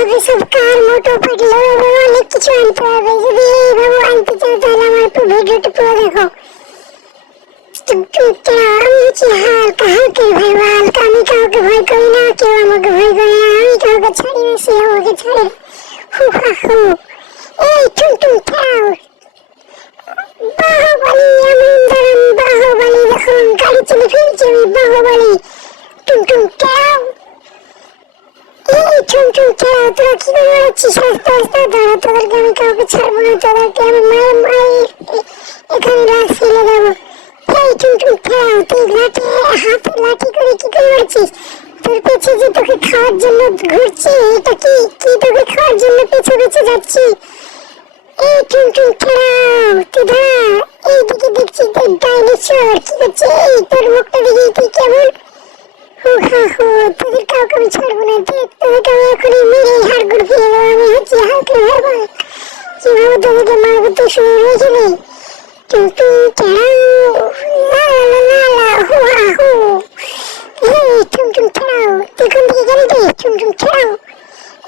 এইভাবে সব কার মোটো পাটলো এবং অনেক কিছু আনতে হবে। যদি এইভাবে আনতে চাও তাহলে আমার ভিডিওটা পুরো দেখো। আমি হচ্ছি হালকা, হালকের ভাই হালকা। আমি কাউকে ভয় করি না, কেউ আমাকে ভয় করে না। আমি কাউকে ছাড়ি না, সে আমাকে ছাড়ে। হু হা হু। এই টুনটুন ঠাও বাহুবলী, এমন ধরেন বাহুবলী। দেখুন গাড়ি চলে ফিরছে, আমি বাহুবলী। টুনটুন ঠাও, এই টুনটুন ঠাও। তোরা কি করে বেড়াচ্ছিস রাস্তা রাস্তা? ধরো, তোদেরকে আমি কাউকে ছাড়বো না, তোদেরকে আমি মায়ের এখানে রাখ ফেলে দেবো। এই টুনটুন ঠাও, তুই লাঠি হাতে লাঠি করে কি করে বেড়াচ্ছিস? তোর পেছে যে তোকে খাওয়ার জন্য ঘুরছি, এটা কি কি তোকে খাওয়ার জন্য পেছে পেছে যাচ্ছি? এই টুনটুন ঠাও, তুই দাঁড়া। এইদিকে দেখছি তোর ডাইনোসর কি করছে। এই তোর মুখটা দেখি তুই কেমন। হু হা হু, তোদের কাউকে আমি ছাড়বো না। দেখ, তোদেরকে আমি এখনই মেরে হাড়গোড় ফেলে দেবো। আমি হচ্ছি হালকের ভাই। কিভাবে তোদেরকে মারবো তুই শুনে রয়েছে নেই। টুনটুন ঠাও, লা লা লা লা হু হা হু। এই টুনটুন ঠাও, তুই কোন দিকে গেলি রে? টুনটুন ঠাও,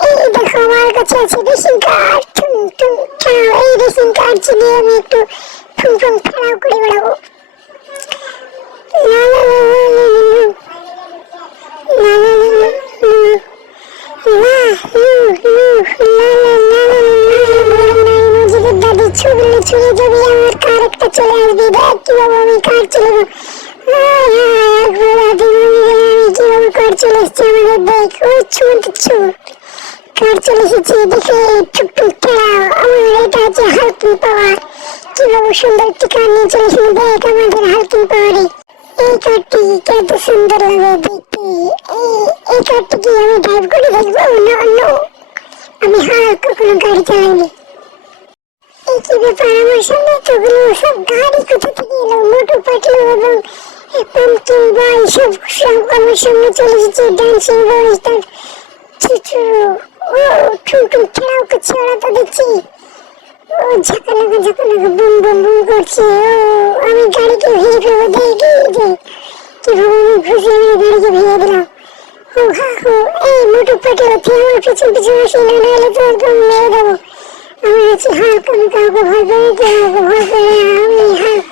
এই দেখো আমার কাছে আছে রেসিং কার। টুনটুন ঠাও, এই রেসিং কার চিনে আমি একটু টুনটুন ঠাও করে বেড়াবো। লা লা লা লা লা লা লা দাদি ছুড়লে ছুড়ে যাবি, আমার কার একটা চলে আসবি। দেখ কিভাবে আমি কার চলে কিভাবে কার চলে এসছে আমাদের। দেখ ওই ছুট কার চলে এসেছে দেখে। টুকটুক খেলাও, আমার এটা হচ্ছে হালকিং পাওয়ার। কিভাবে সুন্দর একটি কার নিয়ে চলে এসেছে। দেখ আমাদের হালকিং পাওয়ারে এই কারটি কত সুন্দর লাগে দেখতে। এই কারটি কি আমি ড্রাইভ করে দেখবো? না, আমি হালকা কোনো গাড়ি চালাইনি। এই কি ব্যাপার, আমার সামনে এতগুলো সব গাড়ি কোথা থেকে এলো? মোটু পাটলু এবং পাম্পকিন বয় সব আমার সামনে চলে এসেছে। ডান্সিং বয়েজ, তার চিত্র। ও টুনটুন ঠাও করছে ওরা তো দেখছি। ও ঝাঁকানাকা বুম বুম বুম করছে। ও আমি গাড়িকে ভেঙে ফেলবো। দেখ কিভাবে আমি ঘুষিয়ে মেরে গাড়িকে ভেঙে দিলাম। হু হা হু। এই মোটু পাটলু, তুই আমার পিছন পিছন আসিস না, নাহলে তোকে মেরে দেবো। আমি আছি হালকা, আমি কাউকে ভয় করি, কেউ আমাকে ভয় করে না। আমি হালক,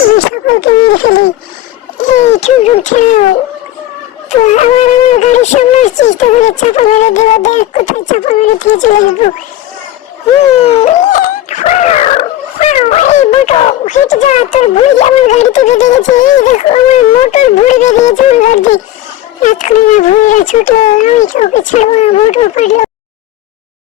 আমি সকলকে মেরে ফেলি। এই টুনটুন ঠাও, তো আমার গাড়ির সামনে আসছিস, তোকে চাপা মেরে দেবো। দেখ কোথায় চাপা মেরে দিয়ে চলে যাবো। এই মোটো হেঁটে যা, তোর ভুঁড়ি আমার গাড়িতে বেঁধে গেছে। এই দেখো আমার মোটর ভুঁড়ি বেঁধে গেছে আমার গাড়িতে। এতক্ষণ আমার ভুঁড়িটা ছুটলো, আমি কাউকে ছাড়বো না। মোটর পাটলো।